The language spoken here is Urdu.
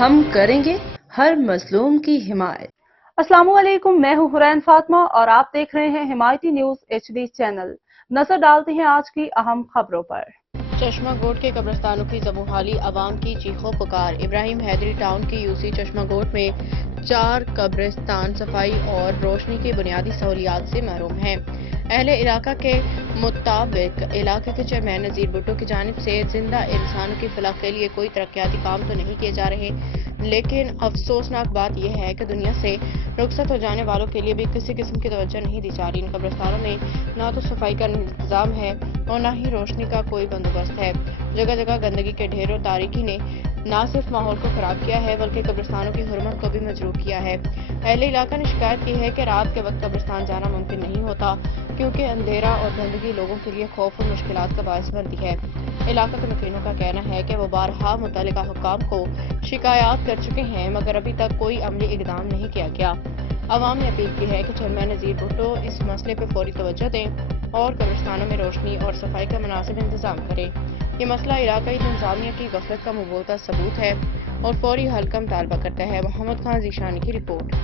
ہم کریں گے ہر مظلوم کی حمایت۔ السلام علیکم، میں ہوں حرین فاطمہ اور آپ دیکھ رہے ہیں حمایتی نیوز HD چینل۔ نظر ڈالتے ہیں آج کی اہم خبروں پر۔ چشمہ گوٹ کے قبرستانوں کی زبوحالی، عوام کی چیخو پکار۔ ابراہیم حیدری ٹاؤن کی UC چشمہ گوٹ میں 4 قبرستان صفائی اور روشنی کی بنیادی سہولیات سے محروم ہیں۔ اہل علاقہ کے مطابق علاقے کے چیئرمین نذیر بھٹو کی جانب سے زندہ انسانوں کی فلاح کے لیے کوئی ترقیاتی کام تو نہیں کیے جا رہے، لیکن افسوسناک بات یہ ہے کہ دنیا سے رخصت ہو جانے والوں کے لیے بھی کسی قسم کی توجہ نہیں دی جا رہی۔ ان قبرستانوں میں نہ تو صفائی کا انتظام ہے اور نہ ہی روشنی کا کوئی بندوبست ہے۔ جگہ جگہ گندگی کے ڈھیر اور تاریکی نے نہ صرف ماحول کو خراب کیا ہے بلکہ قبرستانوں کی حرمت کو بھی مجروح کیا ہے۔ اہل علاقہ نے شکایت کی ہے کہ رات کے وقت قبرستان جانا ممکن نہیں ہوتا کیونکہ اندھیرا اور گندگی لوگوں کے لیے خوف اور مشکلات کا باعث بنتی ہے۔ علاقہ کے مکینوں کا کہنا ہے کہ وہ بارہا متعلقہ حکام کو شکایات کر چکے ہیں مگر ابھی تک کوئی عملی اقدام نہیں کیا گیا۔ عوام نے اپیل کی ہے کہ چیئرمین نذیر بھٹو اس مسئلے پر فوری توجہ دیں اور قبرستانوں میں روشنی اور صفائی کا مناسب انتظام کریں۔ یہ مسئلہ علاقائی انتظامیہ کی غفلت کا مبہوتہ ثبوت ہے اور فوری حل کا مطالبہ کرتا ہے۔ محمد خان ذیشانی کی رپورٹ۔